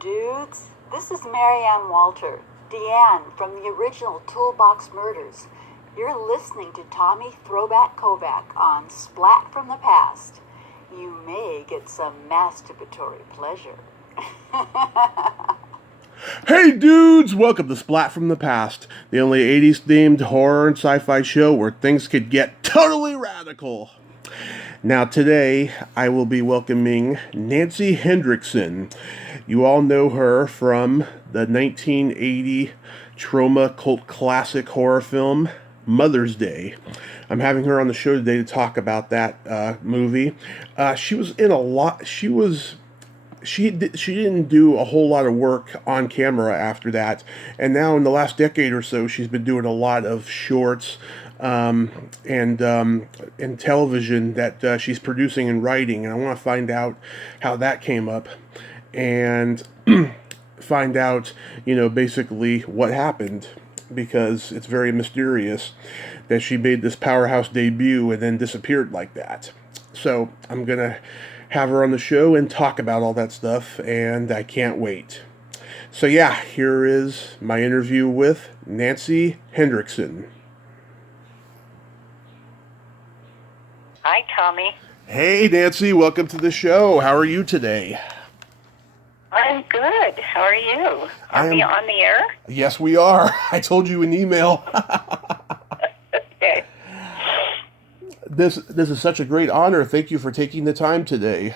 dudes. This is Marianne Walter, Deanne from the original Toolbox Murders. You're listening to Tommy Throwback Kovac on Splat from the Past. You may get some masturbatory pleasure. Hey dudes, welcome to Splat from the Past, the only 80s themed horror and sci-fi show where things could get totally radical. Now today, I will be welcoming Nancy Hendrickson. You all know her from the 1980 Troma cult classic horror film, Mother's Day. I'm having her on the show today to talk about that movie. She was in a lot. She didn't do a whole lot of work on camera after that, and now in the last decade or so, she's been doing a lot of shorts and television that she's producing and writing. And I want to find out how that came up and find out, basically what happened, because it's very mysterious that she made this powerhouse debut and then disappeared like that. So I'm gonna have her on the show and talk about all that stuff, and I can't wait. So yeah, here is my interview with Nancy Hendrickson. Hi, Tommy. Hey, Nancy, welcome to the show. How are you today? I'm good. How are you? Are we on the air? Yes, we are. I told you in email. Okay. This is such a great honor. Thank you for taking the time today.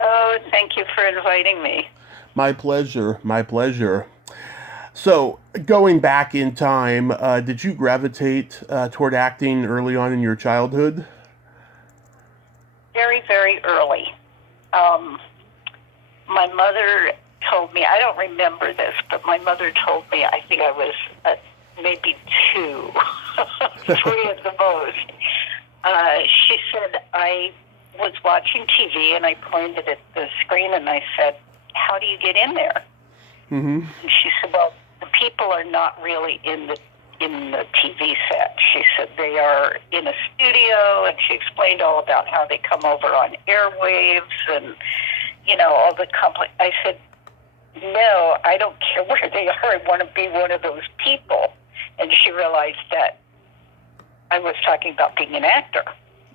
Oh, thank you for inviting me. My pleasure. My pleasure. So, going back in time, did you gravitate toward acting early on in your childhood? Very, very early. My mother told me, I don't remember this, but my mother told me, I think I was maybe 2, 3 at the most. She said, I was watching TV and I pointed at the screen and I said, how do you get in there? Mm-hmm. And she said, well, the people are not really in the TV set. She said they are in a studio, and she explained all about how they come over on airwaves and, all the I said, no, I don't care where they are. I want to be one of those people. And she realized that I was talking about being an actor.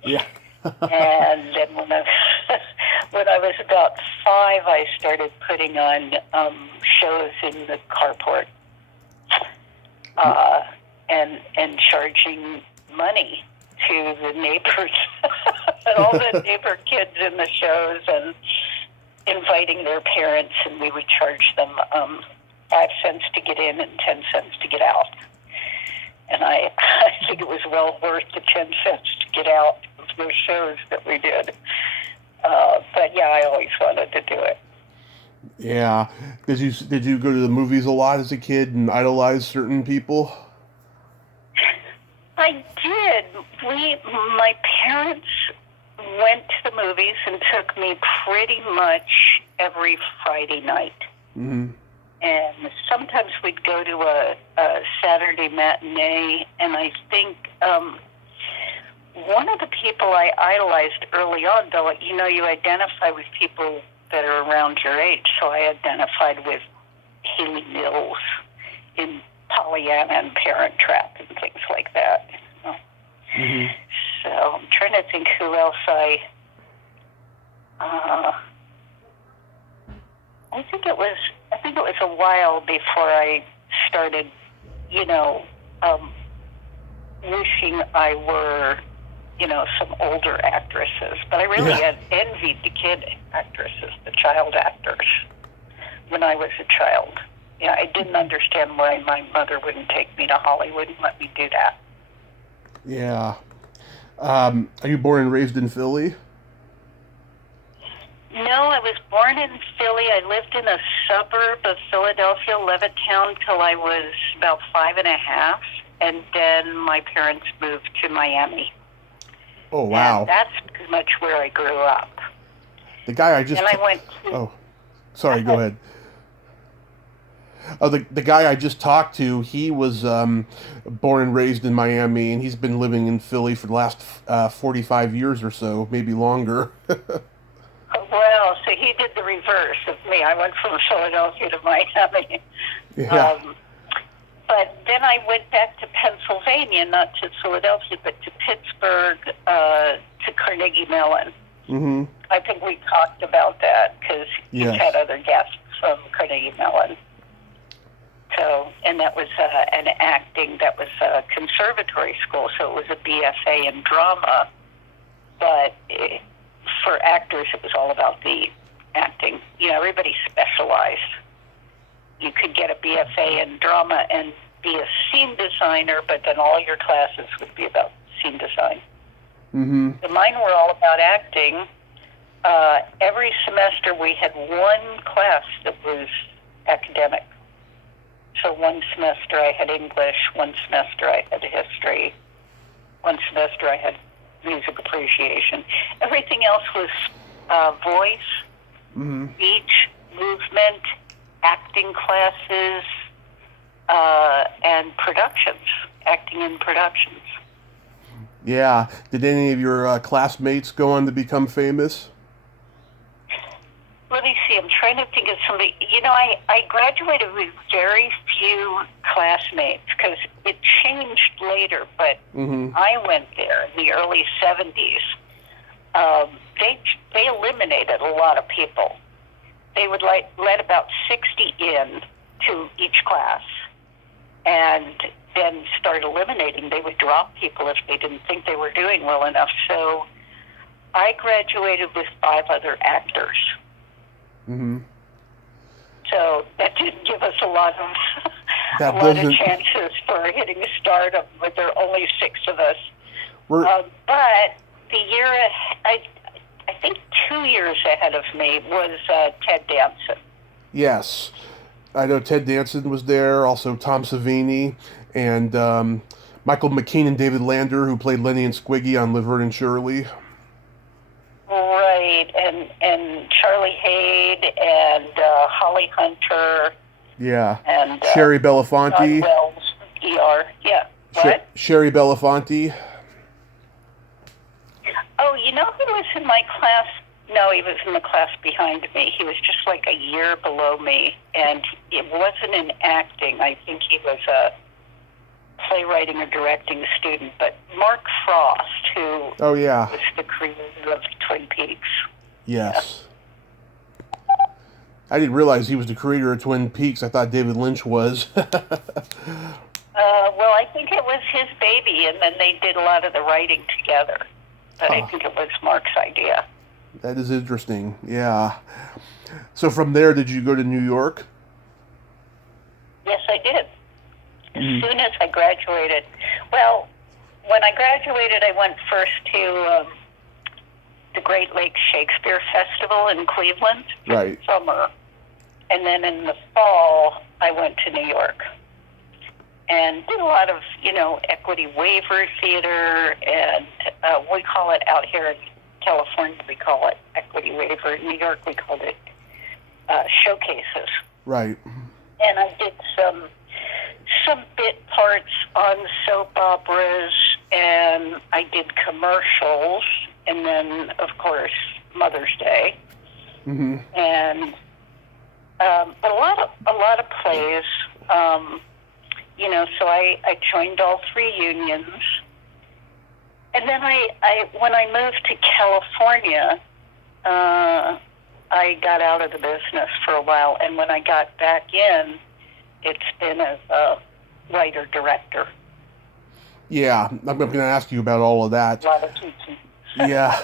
Yeah. And then when I was about 5, I started putting on shows in the carport and charging money to the neighbors and all the neighbor kids in the shows, and inviting their parents, and we would charge them 5 cents to get in and 10 cents to get out. And I think it was well worth the 10 cents to get out of those shows that we did. But yeah, I always wanted to do it. Yeah. Did you go to the movies a lot as a kid and idolize certain people? I did. My parents went to the movies and took me pretty much every Friday night. Mm-hmm. And sometimes we'd go to a Saturday matinee, and I think one of the people I idolized early on, though, you identify with people that are around your age, so I identified with Haley Mills in Pollyanna and Parent Trap and things like that. Mm-hmm. So I'm trying to think who else I think it was a while before I started, wishing I were, some older actresses. But I really had envied the kid actresses, the child actors, when I was a child. Yeah, I didn't understand why my mother wouldn't take me to Hollywood and let me do that. Yeah. Are you born and raised in Philly? No, I was born in Philly. I lived in a suburb of Philadelphia, Levittown, till I was about 5 and a half, and then my parents moved to Miami. Oh, wow. And that's pretty much where I grew up. The guy I just... And I went to... Oh, sorry, go ahead. Oh, the guy I just talked to, he was born and raised in Miami, and he's been living in Philly for the last 45 years or so, maybe longer. Well, so he did the reverse of me. I went from Philadelphia to Miami. Yeah. But then I went back to Pennsylvania, not to Philadelphia, but to Pittsburgh, to Carnegie Mellon. Mm-hmm. I think we talked about that because Yes. you've had other guests from Carnegie Mellon. So, and that was an acting, that was a conservatory school, so it was a BFA in drama. But for actors, it was all about the acting. You know, everybody specialized. You could get a BFA in drama and be a scene designer, but then all your classes would be about scene design. Mm-hmm. So mine were all about acting. Every semester we had one class that was academic. So one semester I had English, one semester I had history, one semester I had music appreciation. Everything else was voice, speech, movement, acting classes, and productions, acting in productions. Yeah. Did any of your classmates go on to become famous? Let me see, I'm trying to think of somebody. You know, I graduated with very few classmates because it changed later, but I went there in the early 70s. They eliminated a lot of people. They would let about 60 in to each class and then start eliminating. They would drop people if they didn't think they were doing well enough. So I graduated with 5 other actors. Mm-hmm. So that didn't give us a lot of chances for hitting stardom. But there are only 6 of us. But the year, I think 2 years ahead of me was Ted Danson. Yes, I know Ted Danson was there. Also Tom Savini and Michael McKean and David Lander, who played Lenny and Squiggy on Laverne and Shirley. Right, and Charlie Haid and Holly Hunter. Yeah. And Sherry Belafonte. Wells, ER. Yeah. What? Sherry Belafonte. Oh, you know who was in my class? No, he was in the class behind me. He was just like a year below me, and it wasn't in acting. I think he was a playwriting or directing student, but Mark Frost, who was the creator of Twin Peaks. Yes. Yeah. I didn't realize he was the creator of Twin Peaks. I thought David Lynch was. Well, I think it was his baby, and then they did a lot of the writing together. But I think it was Mark's idea. That is interesting, yeah. So from there, did you go to New York? Yes, I did. As soon as I graduated. Well, when I graduated, I went first to the Great Lakes Shakespeare Festival in Cleveland for the summer. And then in the fall, I went to New York and did a lot of, equity waiver theater, and we call it out here in California, we call it equity waiver. In New York, we called it showcases. Right. And I did some bit parts on soap operas, and I did commercials, and then, of course, Mother's Day. Mm-hmm. And a lot of plays. So I joined all 3 unions. And then when I moved to California, I got out of the business for a while. And when I got back in, it's been as a writer-director. Yeah, I'm going to ask you about all of that. A lot of teaching. Yeah.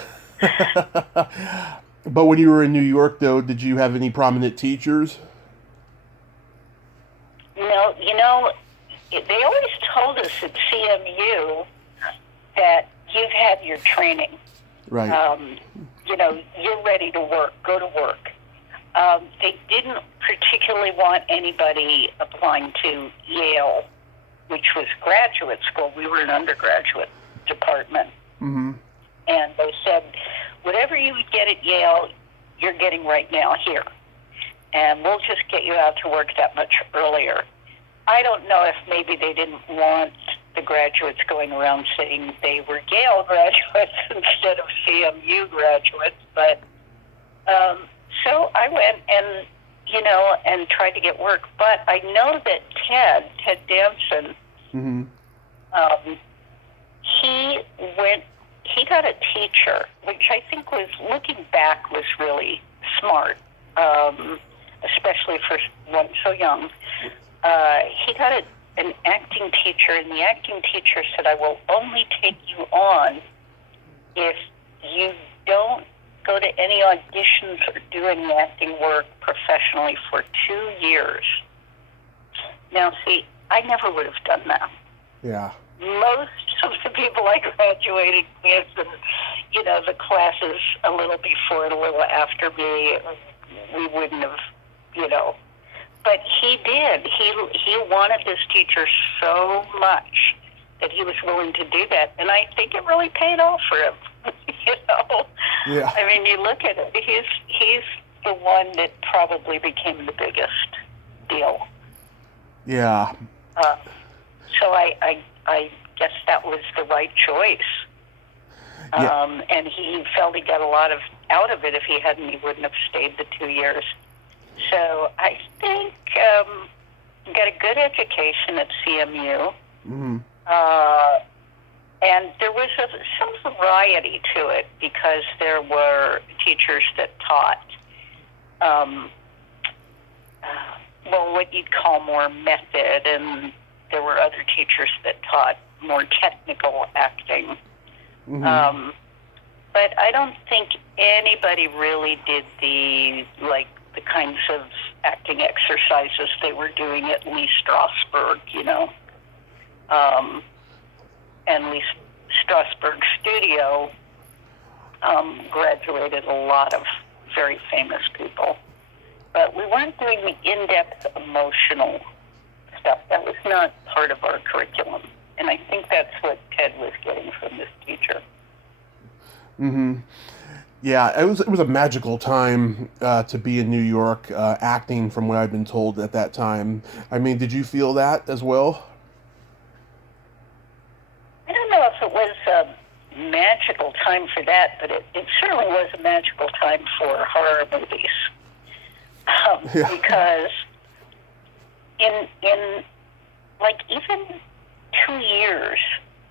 But when you were in New York, though, did you have any prominent teachers? No, they always told us at CMU that you've had your training. Right. You're ready to work. Go to work. They didn't particularly want anybody applying to Yale, which was graduate school. We were an undergraduate department. Mm-hmm. And they said, whatever you would get at Yale, you're getting right now here. And we'll just get you out to work that much earlier. I don't know if maybe they didn't want the graduates going around saying they were Yale graduates instead of CMU graduates, but so I went and, and tried to get work. But I know that Ted Danson, Mm-hmm. He got a teacher, which I think looking back, was really smart, especially for one so young. He got an acting teacher, and the acting teacher said, I will only take you on if you don't go to any auditions or do any acting work professionally for 2 years. Now, see, I never would have done that. Yeah. Most of the people I graduated with, and, the classes a little before and a little after me, we wouldn't have, But he did. He wanted this teacher so much that he was willing to do that. And I think it really paid off for him, Yeah. I mean, you look at it, he's the one that probably became the biggest deal. Yeah. So I guess that was the right choice. Yeah. And he felt he got a lot out of it. If he hadn't, he wouldn't have stayed the 2 years. So I think got a good education at CMU. Mm-hmm. And there was some variety to it because there were teachers that taught, what you'd call more method, and there were other teachers that taught more technical acting. Mm-hmm. But I don't think anybody really did the kinds of acting exercises they were doing at Lee Strasberg, and Lee Strasberg Studio graduated a lot of very famous people. But we weren't doing the in-depth emotional stuff. That was not part of our curriculum. And I think that's what Ted was getting from this teacher. Mm-hmm. Yeah, it was a magical time to be in New York, acting, from what I've been told at that time. I mean, did you feel that as well? I don't know if it was a magical time for that, but it certainly was a magical time for horror movies. Yeah. Because in even 2 years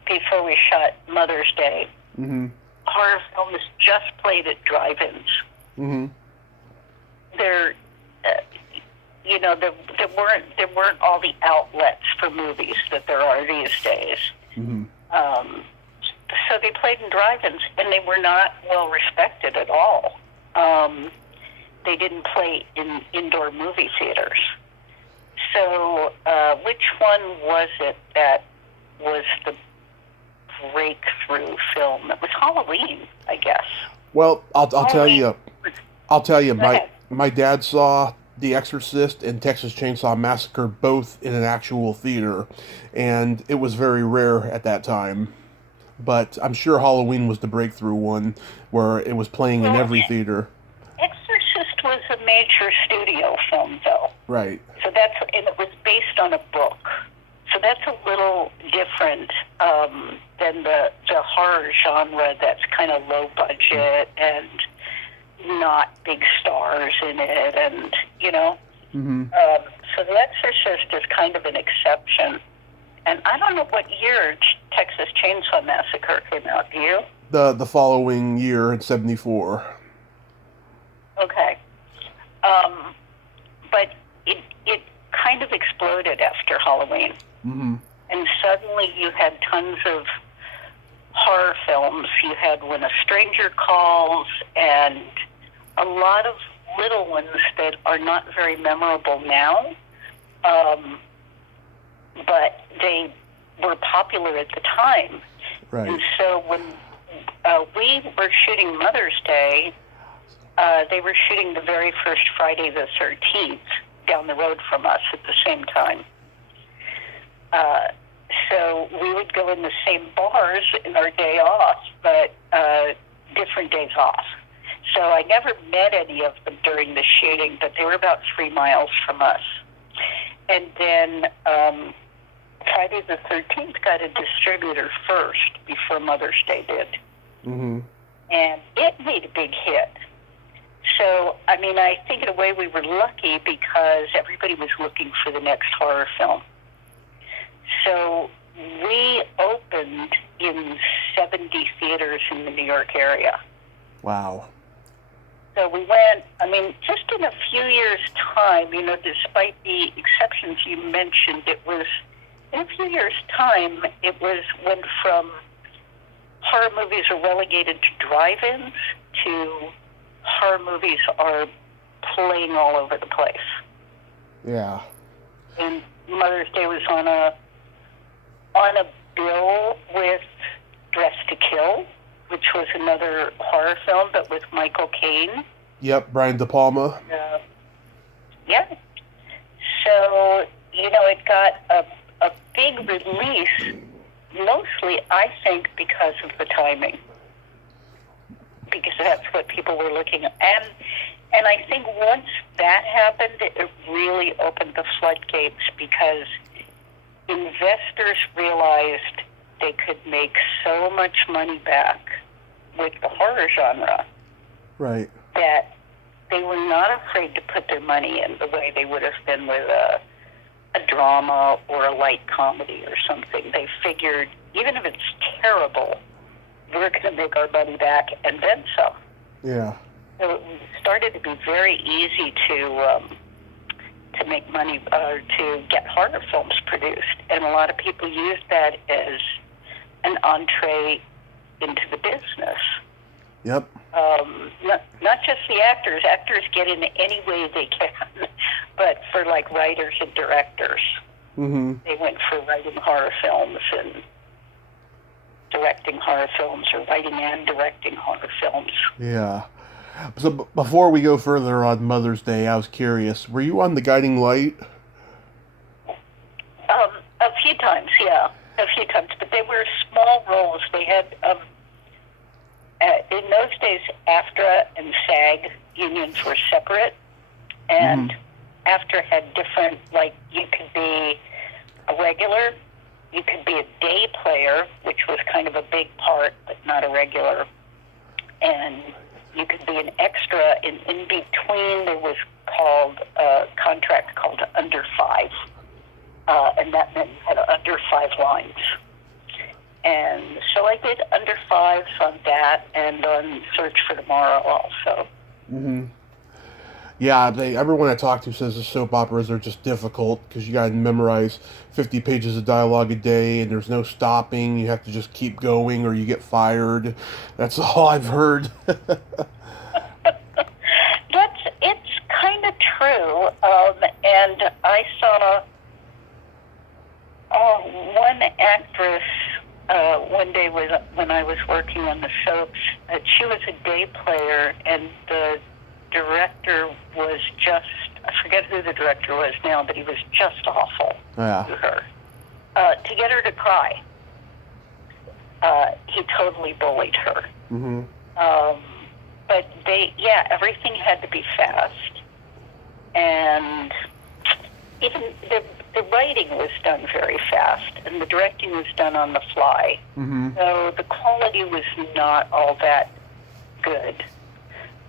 before we shot Mother's Day, Mm-hmm. horror films just played at drive-ins. Mm-hmm. There weren't all the outlets for movies that there are these days. Mm-hmm. So they played in drive-ins, and they were not well respected at all. They didn't play in indoor movie theaters. So which one was it that was the breakthrough film? It was Halloween, I guess. Well, I'll tell you. Go My dad saw The Exorcist and Texas Chainsaw Massacre both in an actual theater, and it was very rare at that time. But I'm sure Halloween was the breakthrough one, where it was playing in every theater. Exorcist was a major studio film, though. Right. So and it was based on a book. So that's a little different than the horror genre that's kind of low budget and not big stars in it, and Mm-hmm. So The Exorcist is kind of an exception. And I don't know what year Texas Chainsaw Massacre came out. Do you? The following year in '74. Okay. But it kind of exploded after Halloween. Mm-hmm. And suddenly you had tons of horror films. You had When a Stranger Calls and a lot of little ones that are not very memorable now. But they were popular at the time. Right. And so when we were shooting Mother's Day, they were shooting the very first Friday the 13th down the road from us at the same time. So we would go in the same bars in our day off, but different days off. So I never met any of them during the shooting, but they were about 3 miles from us. And then Friday the 13th got a distributor first before Mother's Day did. Mm-hmm. And it made a big hit. So, I mean, I think in a way we were lucky because everybody was looking for the next horror film. So we opened in 70 theaters in the New York area. Wow. So we went, I mean, just in a few years' time, you know, despite the exceptions you mentioned, it was, in a few years' time, it went from horror movies are relegated to drive-ins to horror movies are playing all over the place. Yeah. And Mother's Day was on a bill with Dress to Kill, which was another horror film, but with Michael Caine. Yep, Brian De Palma. Yeah. So, you know, it got a big release, mostly, I think, because of the timing. Because that's what people were looking at. And I think once that happened, it really opened the floodgates because investors realized they could make so much money back with the horror genre. Right. That they were not afraid to put their money in the way they would have been with a drama or a light comedy or something. They figured, even if it's terrible, we're going to make our money back and then some. Yeah. So it started to be very easy to make money, to get horror films produced. And a lot of people used that as an entree into the business. Yep. Not just the actors. Actors get in any way they can, but for like writers and directors, they went for writing horror films and directing horror films, or writing and directing horror films. Yeah. So before we go further on Mother's Day, I was curious, were you on The Guiding Light? A few times, yeah. A few times, but they were small roles. They had, in those days, AFTRA and SAG unions were separate, and AFTRA had different, like, you could be a regular, you could be a day player, which was kind of a big part, but not a regular, and you could be an extra, and in between there was a contract called Under 5, and that meant you had under 5 lines. And so I did Under 5s on that and on Search for Tomorrow also. Yeah, everyone I talk to says the soap operas are just difficult because you got to memorize 50 pages of dialogue a day and there's no stopping. You have to just keep going or you get fired. That's all I've heard. It's kind of true. And I saw one actress one day when I was working on the soaps. She was a day player, and the director was just, I forget who the director was now, but he was just awful to her. To get her to cry, he totally bullied her. But everything had to be fast. And even the writing was done very fast, and the directing was done on the fly. So the quality was not all that good.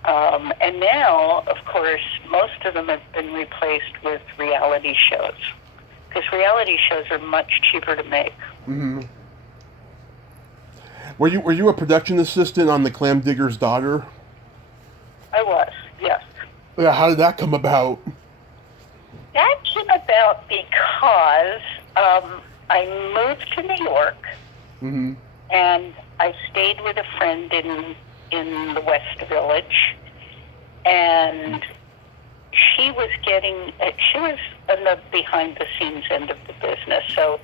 And now, of course, most of them have been replaced with reality shows, because reality shows are much cheaper to make. Were you a production assistant on The Clam Digger's Daughter? I was, yes. Yeah, how did that come about? That came about because I moved to New York, and I stayed with a friend in the West Village, and she was on the behind-the-scenes end of the business, so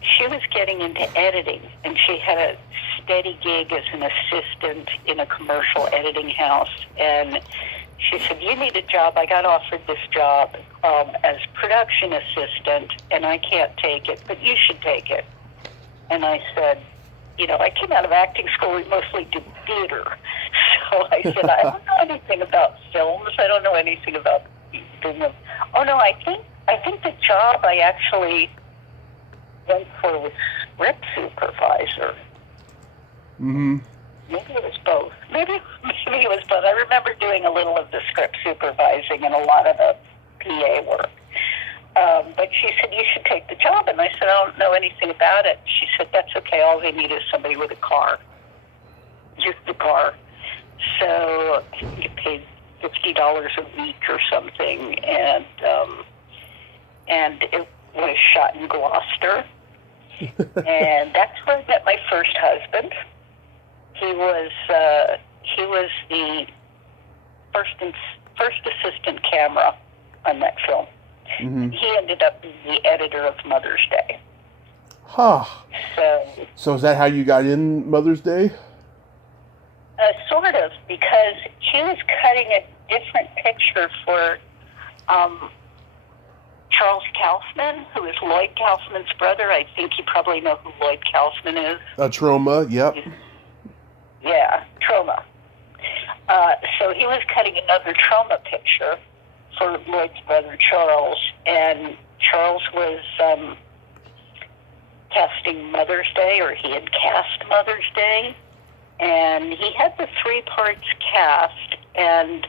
she was getting into editing, and she had a steady gig as an assistant in a commercial editing house, and she said, "You need a job." I got offered this job as production assistant, and I can't take it, but you should take it. And I said, I came out of acting school. We mostly did theater. So I said, I don't know anything about films. I don't know anything about doing them. Oh, no, I think the job I actually went for was script supervisor. maybe it was both. Maybe it was both. I remember doing a little of the script supervising and a lot of the PA work. But she said, you should take the job. And I said, I don't know anything about it. She said, that's okay. All they need is somebody with a car. Just the car. So I think you paid $50 a week or something. And it was shot in Gloucester. And that's where I met my first husband. He was the first assistant camera on that film. Mm-hmm. He ended up being the editor of Mother's Day. Huh. So is that how you got in Mother's Day? Sort of, because he was cutting a different picture for Charles Kaufman, who is Lloyd Kaufman's brother. I think you probably know who Lloyd Kaufman is. Troma, yep. Yeah, Troma. So he was cutting another Troma picture for Lloyd's brother Charles, and Charles was casting Mother's Day, or he had cast Mother's Day, and he had the 3 parts cast, and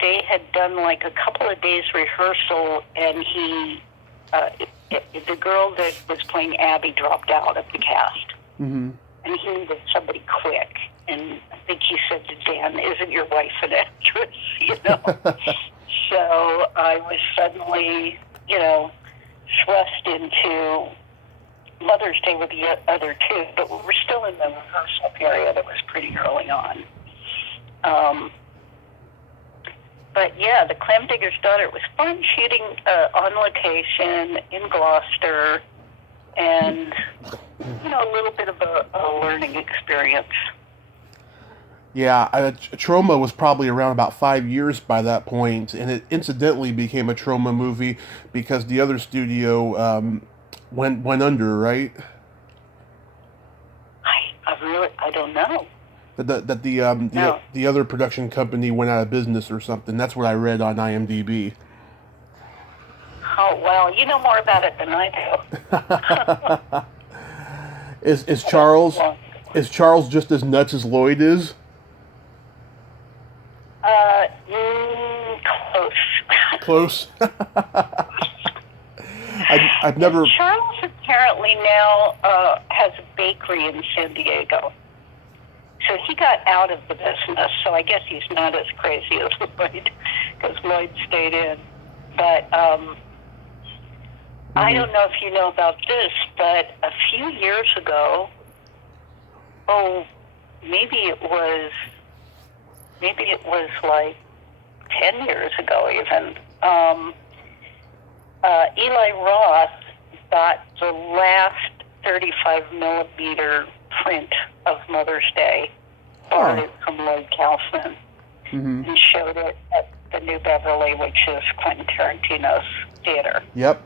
they had done like a couple of days rehearsal, and the girl that was playing Abby dropped out of the cast. Mm-hmm. And he needed somebody quick. And I think he said to Dan, isn't your wife an actress? So I was suddenly, thrust into Mother's Day with the other 2, but we were still in the rehearsal period. It was pretty early on. But yeah, The Clam Digger's Daughter, it was fun shooting on location in Gloucester, and a little bit of a learning experience. Yeah, Troma was probably around about 5 years by that point, and it incidentally became a Troma movie because the other studio went under, right? I don't know. The other production company went out of business or something. That's what I read on IMDb. Oh, well, you know more about it than I do. Is Charles just as nuts as Lloyd is? Close. I've never. Charles apparently now has a bakery in San Diego. So he got out of the business, so I guess he's not as crazy as Lloyd, because Lloyd stayed in. But I don't know if you know about this, but a few years ago, maybe it was like 10 years ago even, Eli Roth got the last 35 millimeter print of Mother's Day, borrowed it from Lloyd Kaufman, and showed it at the New Beverly, which is Quentin Tarantino's theater. Yep.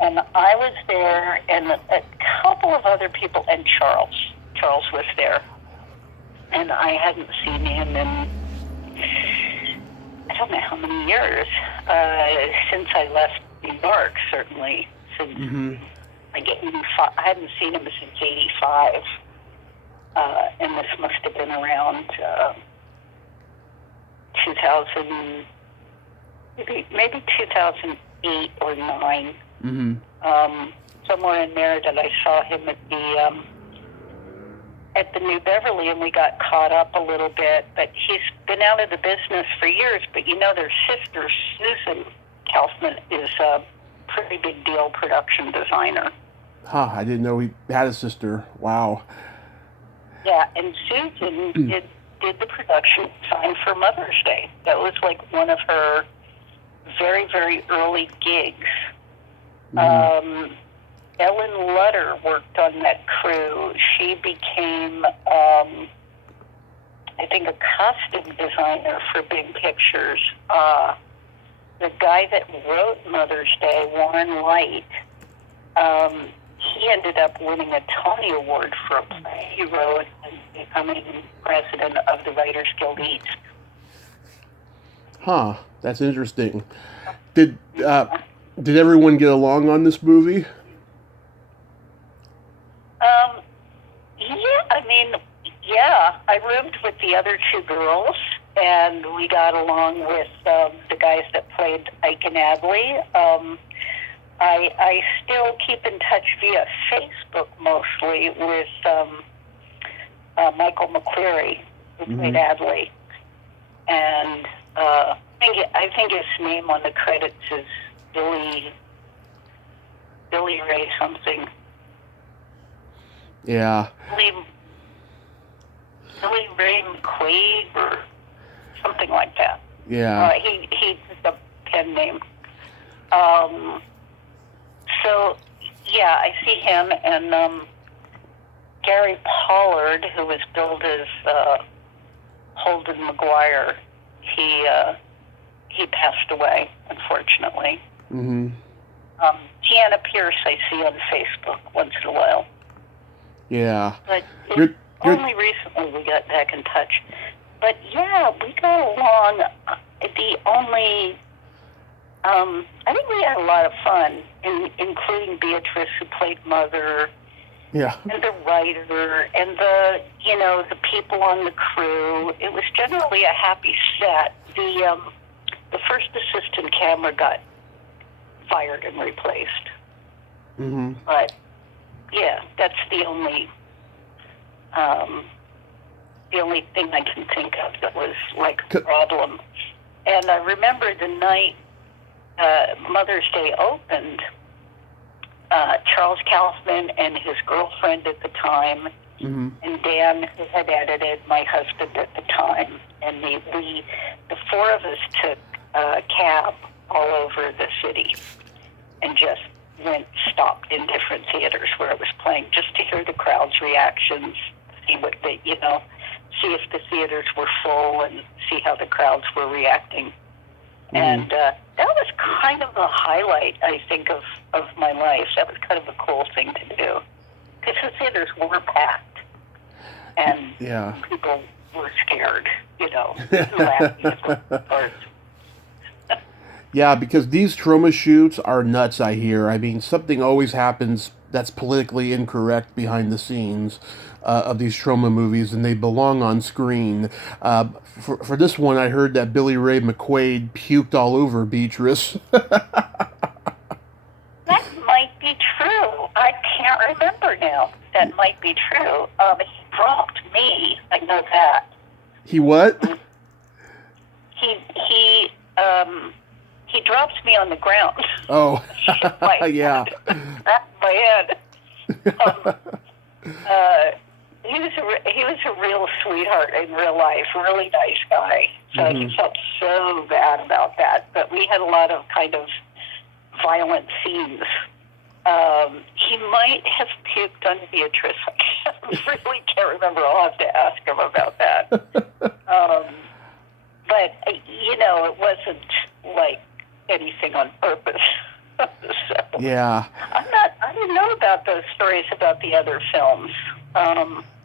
And I was there, and a couple of other people, and Charles was there. And I hadn't seen him in, I don't know how many years, since I left New York, certainly. Since I hadn't seen him since '85. And this must have been around 2000, maybe 2008 or 9. Somewhere in there that I saw him at the New Beverly, and we got caught up a little bit. But he's been out of the business for years. But their sister, Susan Kaufman, is a pretty big deal production designer. Huh, I didn't know he had a sister. Wow. Yeah, and Susan did the production design for Mother's Day. That was like one of her very, very early gigs. Ellen Lutter worked on that crew. She became, I think, a costume designer for big pictures. The guy that wrote Mother's Day, Warren Light, he ended up winning a Tony Award for a play he wrote and becoming president of the Writers Guild East. Huh, that's interesting. Did everyone get along on this movie? Yeah, mean, yeah, I roomed with the other two girls, and we got along with the guys that played Ike and Adley. I still keep in touch via Facebook mostly with Michael McQuarrie, who played Adley, and I think his name on the credits is Billy Ray something. Yeah. Billy Ray McQuaid or something like that. Yeah. He's a pen name. So, yeah, I see him, and Gary Pollard, who was billed as Holden McGuire, he passed away, unfortunately. Mm-hmm. Deanna Pierce I see on Facebook once in a while. Yeah. But only recently we got back in touch. But yeah, we got along. The only, I think we had a lot of fun, including Beatrice, who played Mother. Yeah. And the writer, and the people on the crew. It was generally a happy set. The first assistant camera got fired and replaced. Mm-hmm. But yeah, that's the only thing I can think of that was like a problem. And I remember the night Mother's Day opened, Charles Kaufman and his girlfriend at the time, and Dan, who had edited, my husband at the time, and the four of us took a cab all over the city and just stopped in different theaters where it was playing just to hear the crowd's reactions, see what see if the theaters were full and see how the crowds were reacting. And that was kind of a highlight, I think, of my life. That was kind of a cool thing to do. Because the theaters were packed. And people were scared, laughing at the parts. Yeah, because these Troma shoots are nuts, I hear. I mean, something always happens that's politically incorrect behind the scenes of these Troma movies, and they belong on screen. For this one, I heard that Billy Ray McQuaid puked all over Beatrice. That might be true. I can't remember now. That might be true. He dropped me. I know that. He what? He drops me on the ground. Oh, yeah. That's my head. He was a real sweetheart in real life, really nice guy. So he felt so bad about that. But we had a lot of kind of violent scenes. He might have puked on Beatrice. I really can't remember. I'll have to ask him about that. But, it wasn't like anything on purpose. So, yeah. I didn't know about those stories about the other films.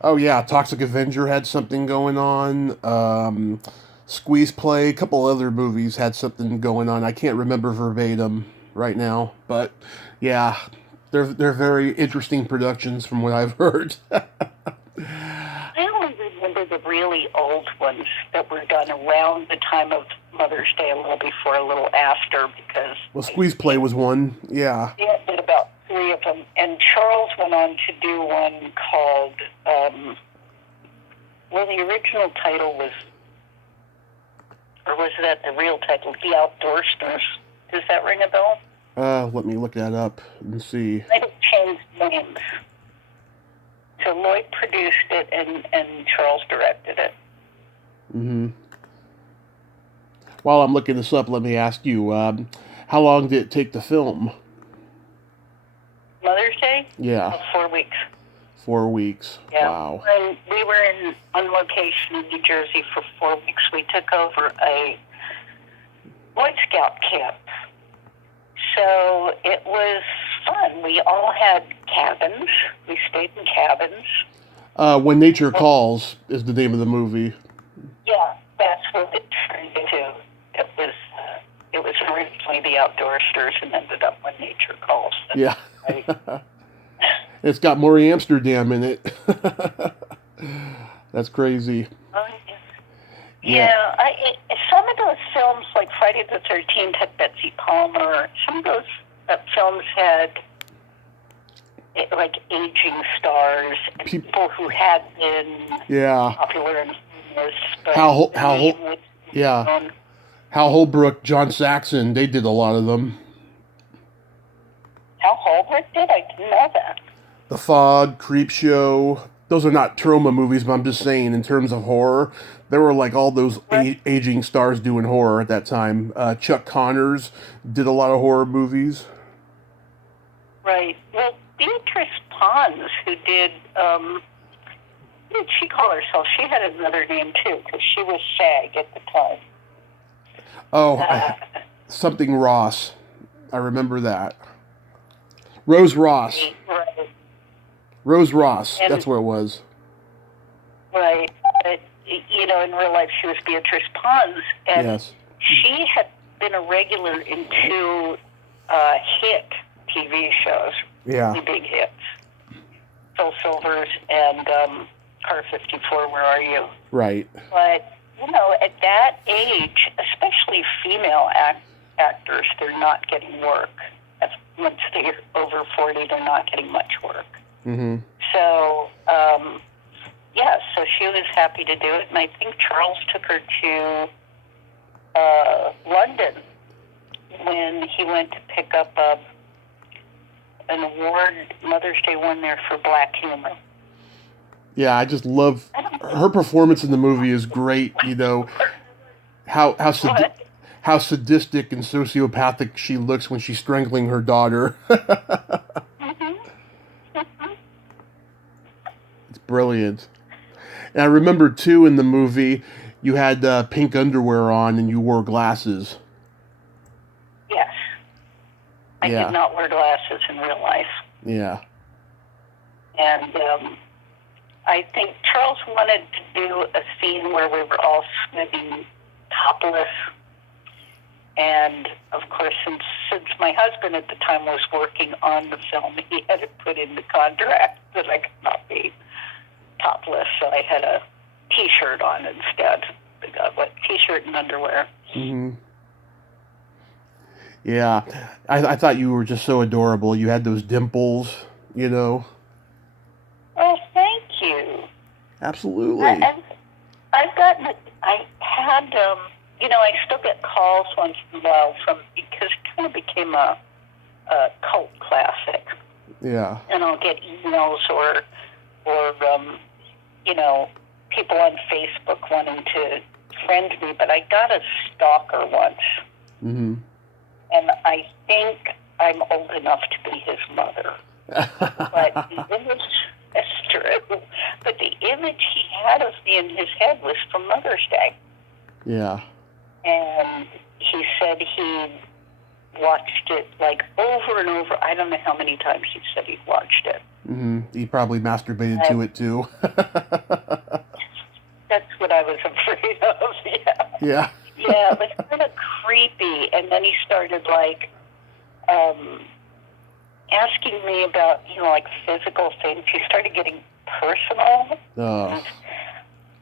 Oh, yeah. Toxic Avenger had something going on. Squeeze Play, a couple other movies had something going on. I can't remember verbatim right now, but yeah, they're very interesting productions from what I've heard. I only remember the really old ones that were done around the time of Mother's Day, a little before, a little after, because... Well, Squeeze Play was one, yeah. Yeah, did about 3 of them. And Charles went on to do one called... the original title was... Or was that the real title? The Outdoorsters. Does that ring a bell? Let me look that up and see. Might have changed names. So Lloyd produced it and Charles directed it. Mm-hmm. While I'm looking this up, let me ask you, how long did it take to film? Mother's Day? Yeah. 4 weeks. 4 weeks. Yeah. Wow. And we were on location in New Jersey for 4 weeks. We took over a Boy Scout camp. So it was fun. We all had cabins. We stayed in cabins. When Nature Calls is the name of the movie. Yeah, that's what it turned into. It was originally The Outdoorsters and ended up When Nature Calls. Yeah. It's got Maury Amsterdam in it. That's crazy. Oh, yeah. Some of those films, like Friday the 13th, had Betsy Palmer. Some of those films had like aging stars, people who had been popular and famous. But Hal Holbrook, John Saxon, they did a lot of them. Hal Holbrook did? I didn't know that. The Fog, Creepshow. Those are not Troma movies, but I'm just saying, in terms of horror, there were like all those aging stars doing horror at that time. Chuck Connors did a lot of horror movies. Right. Well, Beatrice Pons, who did, what did she call herself? She had another name, too, because she was SAG at the time. Oh, something Ross. I remember that. Rose Ross. Right. Rose Ross, that's where it was. Right. But, in real life, she was Beatrice Pons, and she had been a regular in two hit TV shows. Yeah. Really big hits. Phil Silvers and Car 54, Where Are You? Right. But, at that age, especially female actors, they're not getting work. Once they're over 40, they're not getting much work. Mm-hmm. So, so she was happy to do it, and I think Charles took her to London when he went to pick up an award, Mother's Day one there for black humor. Yeah, I just love her performance in the movie is great. How sadistic and sociopathic she looks when she's strangling her daughter. It's brilliant. And I remember too in the movie you had pink underwear on and you wore glasses. Yes. I did not wear glasses in real life. Yeah. And I think Charles wanted to do a scene where we were all swimming topless. And, of course, since my husband at the time was working on the film, he had it put in the contract that I could not be topless. So I had a T-shirt on instead. T-shirt and underwear. Mm-hmm. Yeah. I thought you were just so adorable. You had those dimples, Oh, thank you. Absolutely. I still get calls once in a while because it kind of became a cult classic. Yeah. And I'll get emails or people on Facebook wanting to friend me, but I got a stalker once. Mm-hmm. And I think I'm old enough to be his mother. But the image, that's true, but the image he had of me in his head was from Mother's Day. Yeah. And he said he watched it like over and over. I don't know how many times he said he watched it. Mm-hmm. He probably masturbated to it too. That's what I was afraid of. Yeah. Yeah. Yeah, it was kind of creepy. And then he started asking me about physical things. He started getting personal. Oh.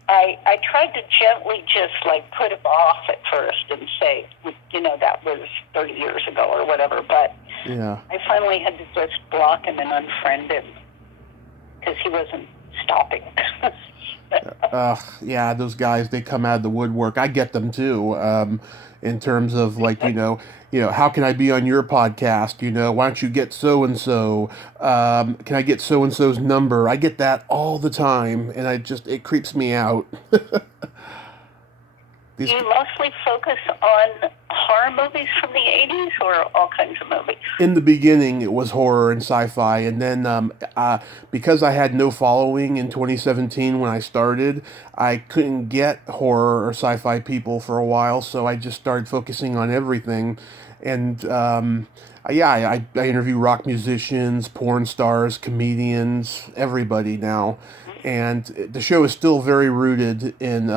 I tried to gently just put him off at first and say, that was 30 years ago or whatever. But yeah, I finally had to just block him and unfriend him because he wasn't stopping. Yeah, those guys, they come out of the woodwork. I get them too. In terms of how can I be on your podcast? Why don't you get so and so? Can I get so and so's number? I get that all the time, and it creeps me out. Do you mostly focus on horror movies from the 80s or all kinds of movies? In the beginning, it was horror and sci-fi, and then because I had no following in 2017 when I started, I couldn't get horror or sci-fi people for a while, so I just started focusing on everything. And I interview rock musicians, porn stars, comedians, everybody now. And the show is still very rooted in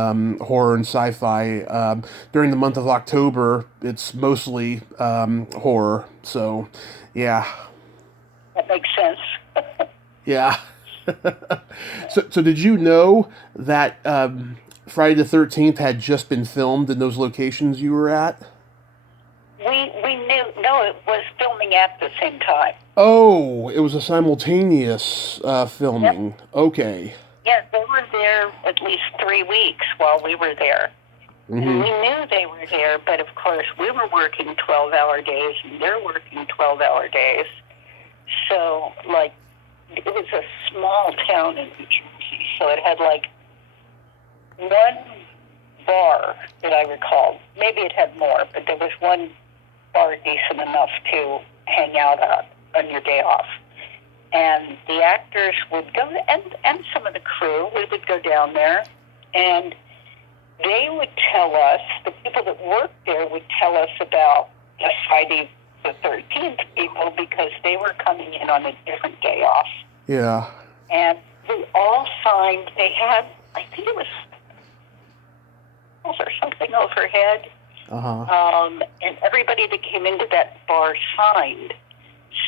horror and sci-fi. During the month of October, it's mostly horror. So, yeah. That makes sense. Yeah. So did you know that Friday the 13th had just been filmed in those locations you were at? We knew, no, it was filming at the same time. Oh, it was a simultaneous filming. Yep. Okay. Yeah, they were there at least 3 weeks while we were there. And we knew they were there, but of course we were working 12-hour days and they're working 12-hour days. So, like, it was a small town in New Jersey, so it had, like, one bar that I recall. Maybe it had more, but there was one bar decent enough to hang out at on your day off. And the actors would go, and some of the crew, we would go down there, and they would tell us, the people that worked there would tell us about the Friday the 13th people because they were coming in on a different day off. Yeah. And we all signed, they had, I think it was or something overhead. And everybody that came into that bar signed.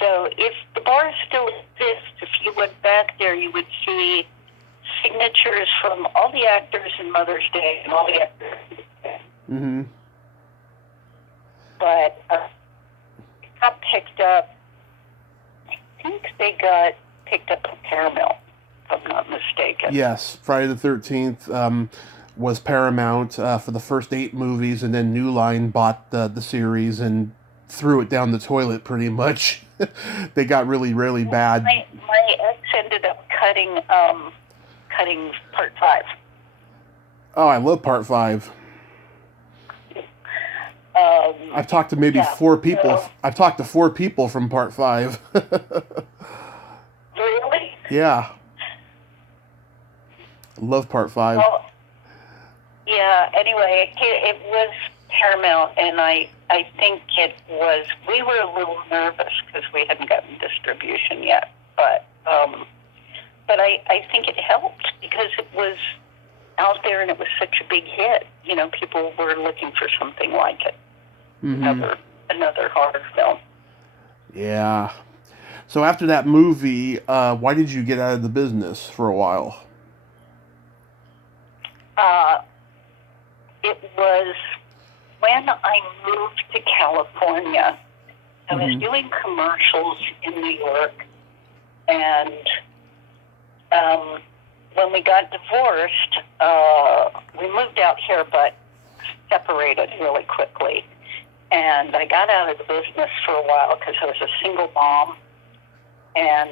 So if the bar still exists, if you went back there, you would see signatures from all the actors in Mother's Day and all the actors. Mm-hmm. But it got picked up, I think they got picked up at Paramount, if I'm not mistaken. Yes, Friday the 13th was Paramount for the first 8 movies, and then New Line bought the series and threw it down the toilet pretty much. They got really, really bad. My ex ended up cutting part 5. Oh, I love part 5. I've talked to maybe 4 people. I've talked to 4 people from part 5. Really? Yeah. Love part 5. Well, yeah, anyway, it was Paramount, and I think it was, we were a little nervous because we hadn't gotten distribution yet, but I think it helped because it was out there and it was such a big hit. You know, people were looking for something like it. Mm-hmm. Another horror film. Yeah. So after that movie, why did you get out of the business for a while? It was when I moved to California. I was doing commercials in New York, and when we got divorced, we moved out here, but separated really quickly. And I got out of the business for a while because I was a single mom. And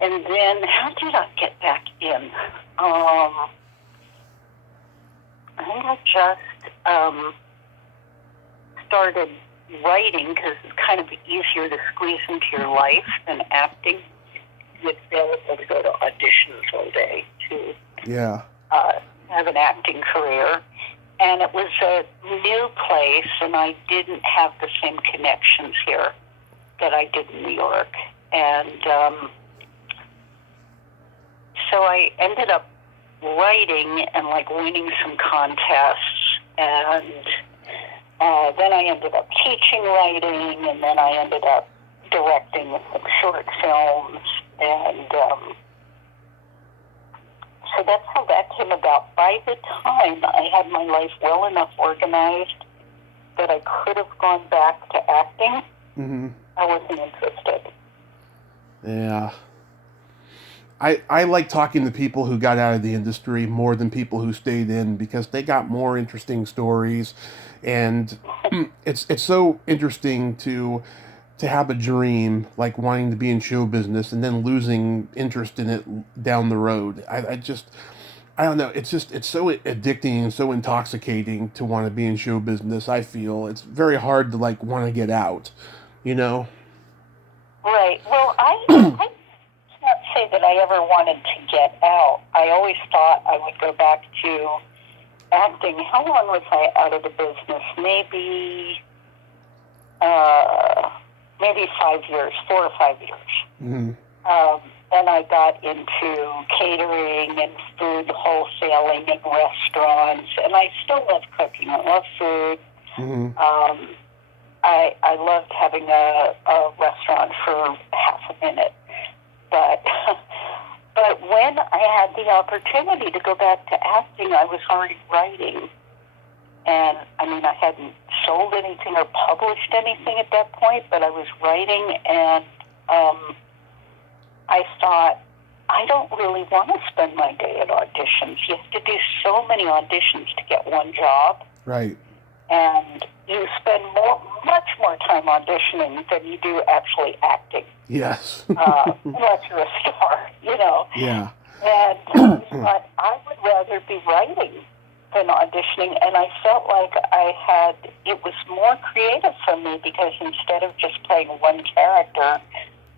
then how did I get back in? I think I just started writing because it's kind of easier to squeeze into your life than acting. It's available to go to auditions all day to have an acting career. And it was a new place, and I didn't have the same connections here that I did in New York. And so I ended up writing and like winning some contests, and then I ended up teaching writing, and then I ended up directing some short films, and so that's how that came about. By the time I had my life well enough organized that I could have gone back to acting, I wasn't interested. Yeah. I like talking to people who got out of the industry more than people who stayed in because they got more interesting stories, and it's so interesting to have a dream like wanting to be in show business and then losing interest in it down the road. I don't know. It's so addicting and so intoxicating to want to be in show business. I feel it's very hard to like want to get out, you know? Right. Well, I can't say that I ever wanted to get out. I always thought I would go back to acting. How long was I out of the business? Maybe 5 years, 4 or 5 years. Then I got into catering and food wholesaling and restaurants, and I still love cooking. I love food. I loved having a restaurant for half a minute. but but when I had the opportunity to go back to acting, I was already writing. And, I mean, I hadn't sold anything or published anything at that point, but I was writing, and I thought, I don't really want to spend my day at auditions. You have to do so many auditions to get one job. Right. And you spend much more time auditioning than you do actually acting. Yes. Unless you're a star, you know. Yeah. And I thought, I would rather be writing than auditioning, and I felt like it was more creative for me because instead of just playing one character,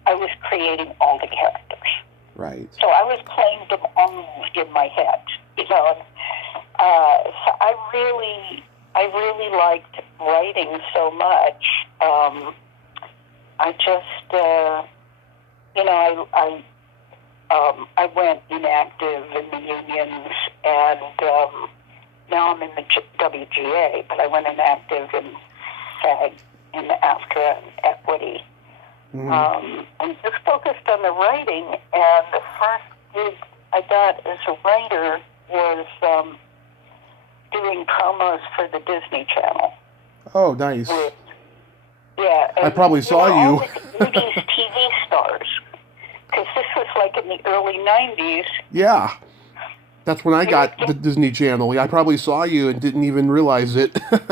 I was creating all the characters. Right. So I was playing them all in my head, you know. So I really liked writing so much. I just, you know, I went inactive in the unions, and now I'm in the WGA, but I went inactive in SAG, in the AFTRA and Equity. And just focused on the writing, and the first gig I got as a writer was doing promos for the Disney Channel. Oh, nice. Yeah. And, I probably saw you. All the 80s TV stars, because this was like in the early 90s. Yeah. That's when I got the Disney Channel. I probably saw you and didn't even realize it. Well,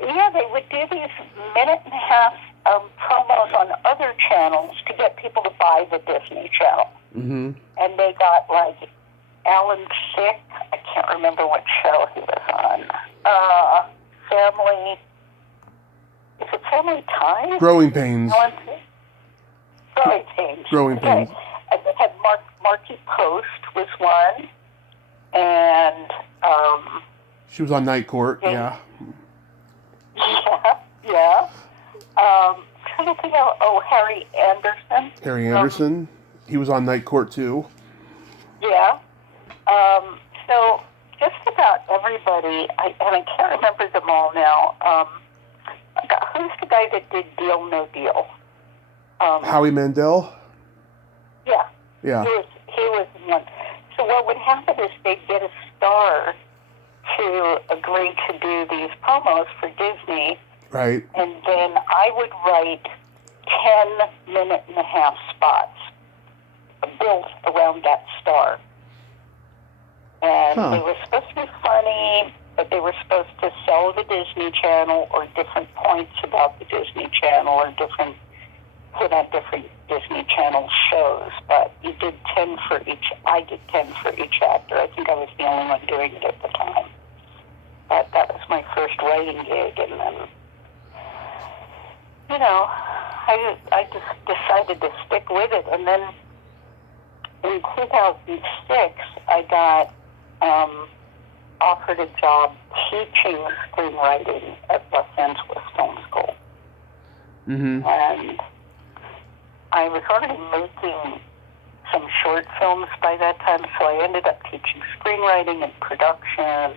yeah, they would do these minute-and-a-half promos on other channels to get people to buy the Disney Channel. Mm-hmm. And they got, like, Alan Thicke. I can't remember what show he was on. Family... Is it Family Ties? Growing Pains. Alan Thicke? Growing Pains. Growing Pains. Okay. And they had Marky Post was one. And... she was on Night Court, yeah. Yeah. Trying to think of, Harry Anderson. Harry Anderson. He was on Night Court, too. Yeah. So, just about everybody, and I can't remember them all now. Who's the guy that did Deal No Deal? Howie Mandel? Yeah. Yeah. He was one. So what would happen is they'd get a star to agree to do these promos for Disney. Right. And then I would write 10-minute-and-a-half spots built around that star. And they were supposed to be funny, but they were supposed to sell the Disney Channel or different points about the Disney Channel or put on different Disney Channel shows. But you did 10 for each. I did 10 for each actor. I think I was the only one doing it at the time. But that was my first writing gig, and then, you know, I just decided to stick with it. And then in 2006, I got offered a job teaching screenwriting at Los Angeles Film School. Mm-hmm. And I was already making some short films by that time, so I ended up teaching screenwriting and production.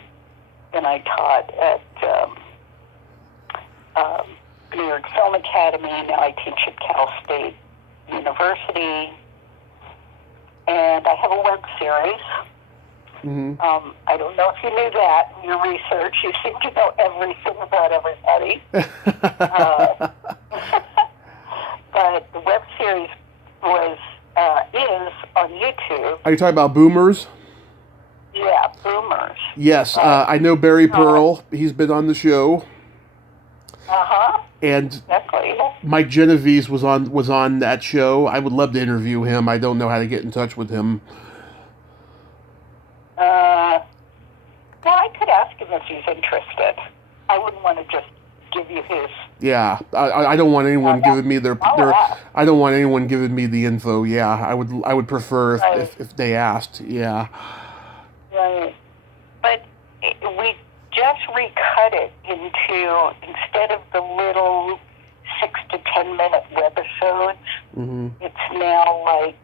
Then I taught at New York Film Academy. Now I teach at Cal State University. And I have a web series. Mm-hmm. I don't know if you knew that in your research. You seem to know everything about everybody. But the web series is on YouTube. Are you talking about Boomers? Yeah, Boomers. Yes, I know Barry Pearl. He's been on the show. Uh-huh. And exactly. Mike Genovese was on that show. I would love to interview him. I don't know how to get in touch with him. Well, I could ask him if he's interested. I wouldn't want to just give you his. Yeah, I don't want anyone giving me their I don't want anyone giving me the info. Yeah, I would prefer if they asked. Yeah. Right, but we just recut it into, instead of the little 6 to 10 minute webisodes, mm-hmm. It's now like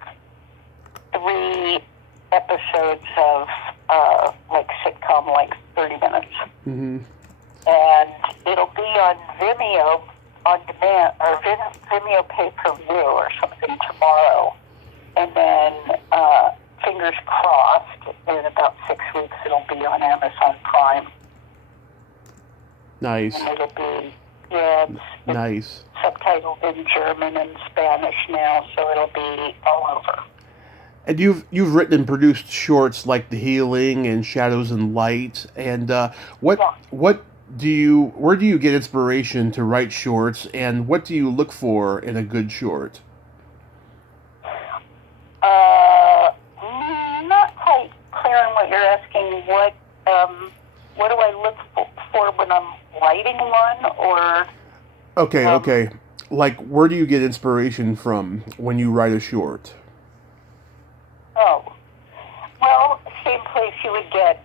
3 episodes of like sitcom, like 30 minutes. Mm-hmm. And it'll be on Vimeo on demand or Vimeo pay-per-view or something tomorrow. And then, fingers crossed, in about 6 weeks it'll be on Amazon Prime. Nice. And it'll be, nice. Subtitled in German and Spanish now, so it'll be all over. And you've written and produced shorts like The Healing and Shadows and Light. And where do you get inspiration to write shorts, and what do you look for in a good short? Not quite clear on what you're asking. What do I look for when I'm writing one, or? Okay. Like, where do you get inspiration from when you write a short? Oh, well, same place you would get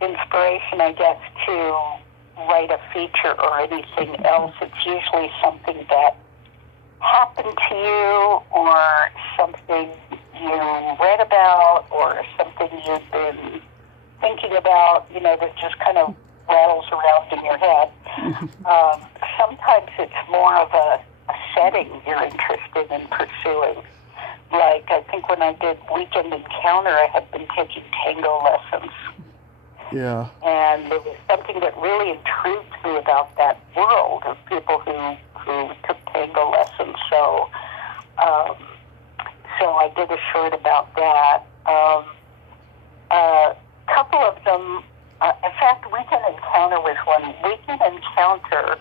inspiration, I guess, to write a feature or anything else. It's usually something that happened to you, or something you read about, or something you've been thinking about, that just kind of rattles around in your head. Sometimes it's more of a setting you're interested in pursuing. Like, I think when I did Weekend Encounter, I had been taking tango lessons. Yeah. And there was something that really intrigued me about that world of people who took tango lessons. So I did a short about that. A couple of them, in fact, Weekend Encounter was one. Weekend Encounter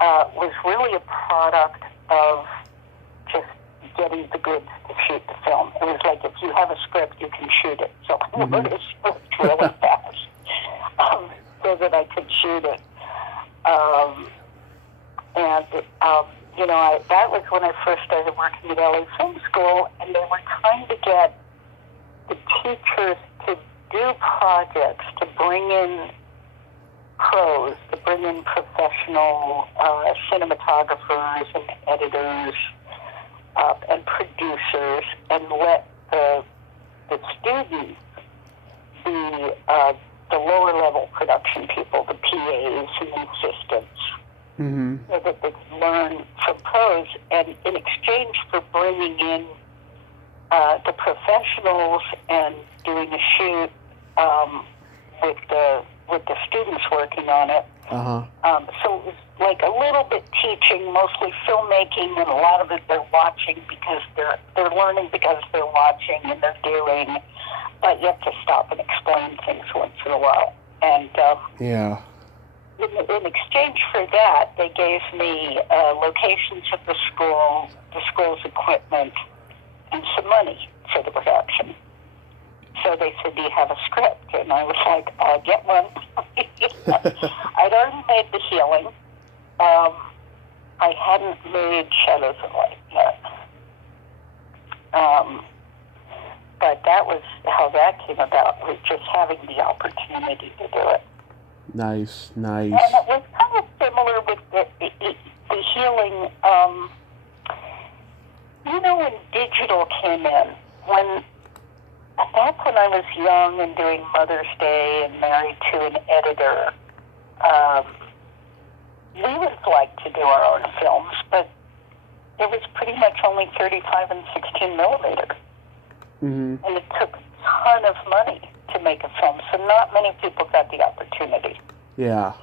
was really a product of just getting the goods to shoot the film. It was like, if you have a script, you can shoot it. So I wrote a script really fast so that I could shoot it. That was when I first started working at LA Film School, and they were trying to get the teachers to do projects, to bring in pros, to bring in professional cinematographers and editors and producers, and let the students be the lower level production people, the PAs and assistants, so that they can learn from pros. And in exchange for bringing in the professionals and doing a shoot with the students working on it. So it was like a little bit teaching, mostly filmmaking, and a lot of it they're watching because they're learning because they're watching and they're doing. But you have to stop and explain things once in a while. And in exchange for that, they gave me locations of the school's equipment, and some money for the production. So they said, "Do you have a script?" And I was like, "I'll get one." I'd already made The Healing. I hadn't made Shadows and Light yet. But that was how that came about, was just having the opportunity to do it. Nice. And it was kind of similar with the Healing. When digital came in, back when I was young and doing Mother's Day and married to an editor, we would like to do our own films, but it was pretty much only 35 and 16 millimeter. And it took a ton of money to make a film, so not many people got the opportunity. Yeah.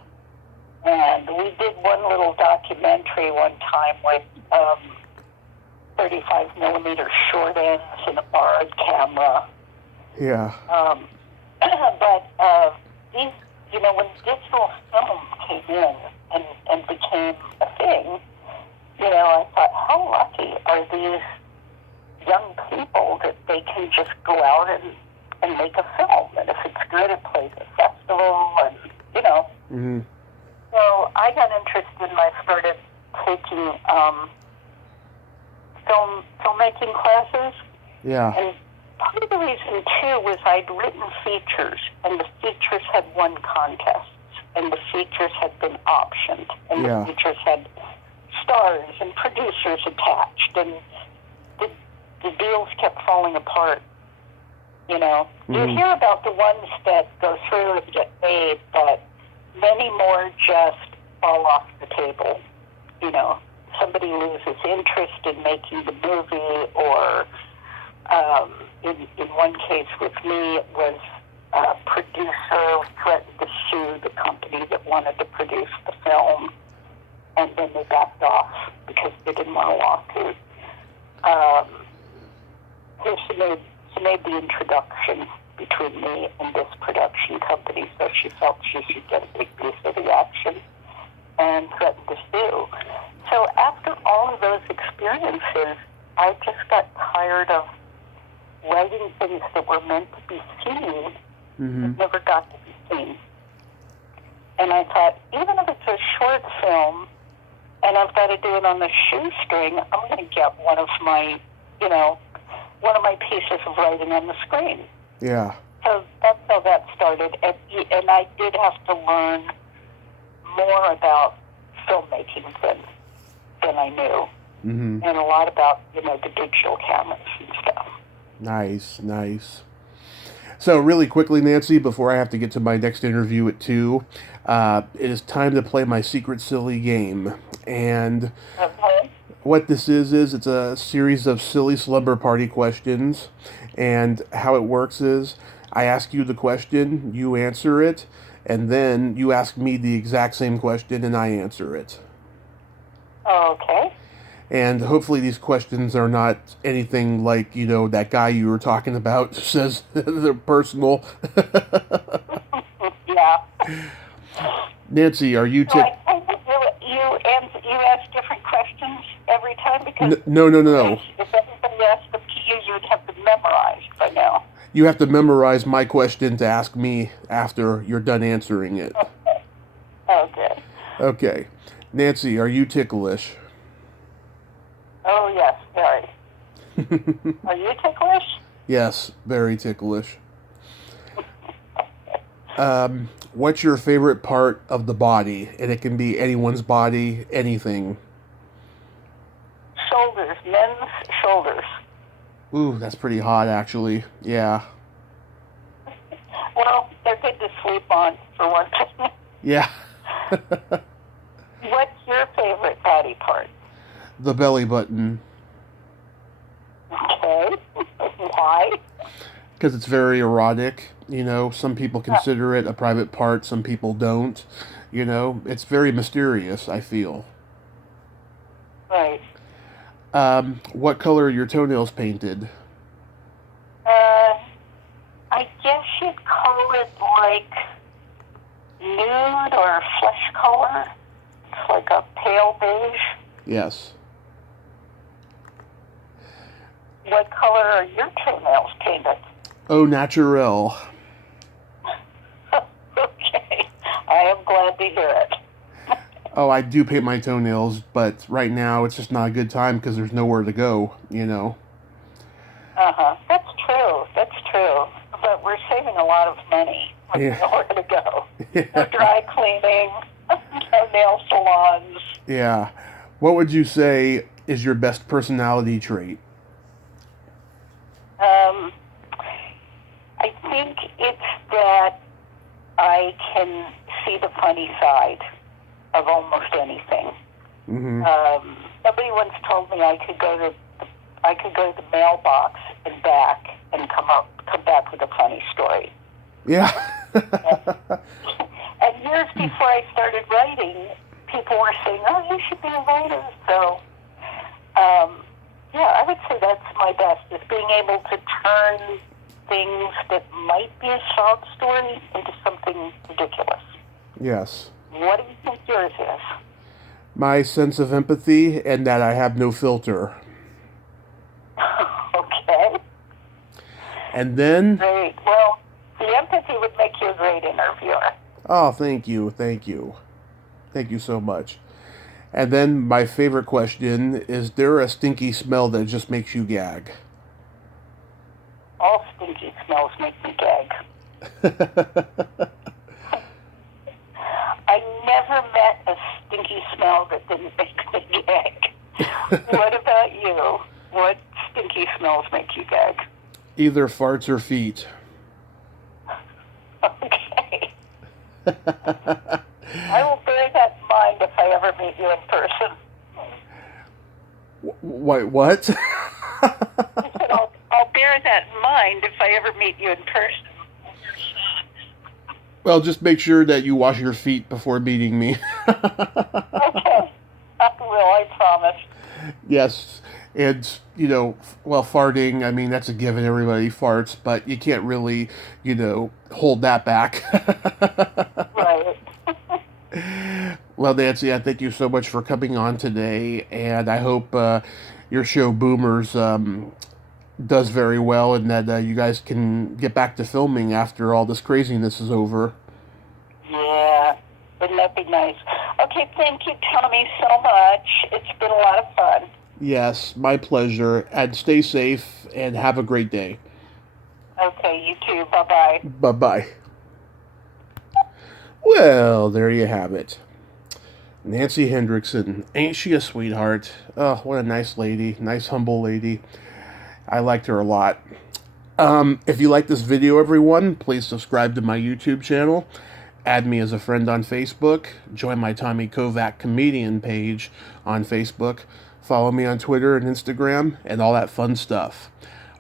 And we did one little documentary one time with 35 millimeter short ends and a borrowed camera. Yeah. But these, when digital film came in and became a thing, I thought, how lucky are these young people that they can just go out and make a film, and if it's good, it plays a festival, and So I got interested, and I started taking filmmaking classes. Yeah. And part of the reason too was I'd written features, and the features had won contests, and the features had been optioned, and the features had stars and producers attached, and the deals kept falling apart. You hear about the ones that go through and get made, but many more just fall off the table. somebody loses interest in making the movie, or in one case with me, it was a producer threatened to sue the company that wanted to produce the film, and then they backed off because they didn't want a lawsuit. So she made the introduction between me and this production company, so she felt she should get a big piece of the action and threatened to sue. So after all of those experiences, I just got tired of writing things that were meant to be seen, that never got to be seen. And I thought, even if it's a short film, and I've got to do it on the shoestring, I'm going to get one of my pieces of writing on the screen. Yeah. So that's how that started. And I did have to learn more about filmmaking than I knew. And a lot about, the digital cameras and stuff. Nice. So really quickly, Nancy, before I have to get to my next interview at 2, it is time to play my secret silly game. And what this is it's a series of silly slumber party questions. And how it works is I ask you the question, you answer it, and then you ask me the exact same question and I answer it. Okay. And hopefully these questions are not anything like, that guy you were talking about says they're personal. Yeah. Nancy, are you... You ask different questions every time? Because No. If everybody asked them to you, you'd have them memorized by now. You have to memorize my question to ask me after you're done answering it. Okay. Oh, good. Okay. Nancy, are you ticklish? Oh, yes, very. Are you ticklish? Yes, very ticklish. What's your favorite part of the body? And it can be anyone's body, anything. Shoulders, men's shoulders. Ooh, that's pretty hot, actually. Yeah. Well, they're good to sleep on, for one thing. Yeah. What's your favorite body part? The belly button. Okay. Why? Because it's very erotic. Some people consider it a private part, some people don't. It's very mysterious, I feel. Right. What color are your toenails painted? I guess you'd call it like nude or flesh color. It's like a pale beige. Yes. What color are your toenails painted? Au naturel. Okay. I am glad to hear it. Oh, I do paint my toenails, but right now it's just not a good time because there's nowhere to go, Uh-huh. That's true. But we're saving a lot of money. There's nowhere to go. Yeah. No dry cleaning, no nail salons. Yeah. What would you say is your best personality trait? I think it's that I can see the funny side of almost anything. Somebody once told me I could go to the mailbox and back and come back with a funny story. Yeah. And years before I started writing, people were saying, "Oh, you should be a writer." So, I would say that's my best, is being able to turn things that might be a sob story into something ridiculous. Yes. What do you think yours is? My sense of empathy and that I have no filter. Okay. And then... Great. Well, the empathy would make you a great interviewer. Oh, thank you. Thank you so much. And then my favorite question, is there a stinky smell that just makes you gag? All stinky smells make me gag. I never met a stinky smell that didn't make me gag. What about you? What stinky smells make you gag? Either farts or feet. Okay. I will bear that in mind if I ever meet you in person. What? I said, I'll bear that in mind if I ever meet you in person. Well, just make sure that you wash your feet before meeting me. Okay. I will, I promise. Yes. And, well, farting, I mean, that's a given. Everybody farts, but you can't really, hold that back. Right. Well, Nancy, I thank you so much for coming on today, and I hope your show Boomers does very well, and that you guys can get back to filming after all this craziness is over. Yeah. Wouldn't that be nice? Okay, thank you, Tommy, so much. It's been a lot of fun. Yes, my pleasure, and stay safe, and have a great day. Okay, you too. Bye-bye. Bye-bye. Well, there you have it. Nancy Hendrickson. Ain't she a sweetheart? Oh, what a nice lady. Nice, humble lady. I liked her a lot. If you like this video, everyone, please subscribe to my YouTube channel. Add me as a friend on Facebook. Join my Tommy Kovac comedian page on Facebook. Follow me on Twitter and Instagram and all that fun stuff.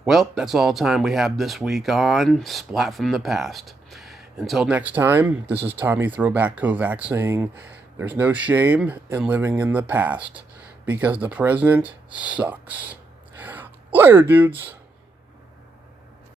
Well, that's all the time we have this week on Splat from the Past. Until next time, this is Tommy Throwback Kovac saying, there's no shame in living in the past because the present sucks. Later, dudes.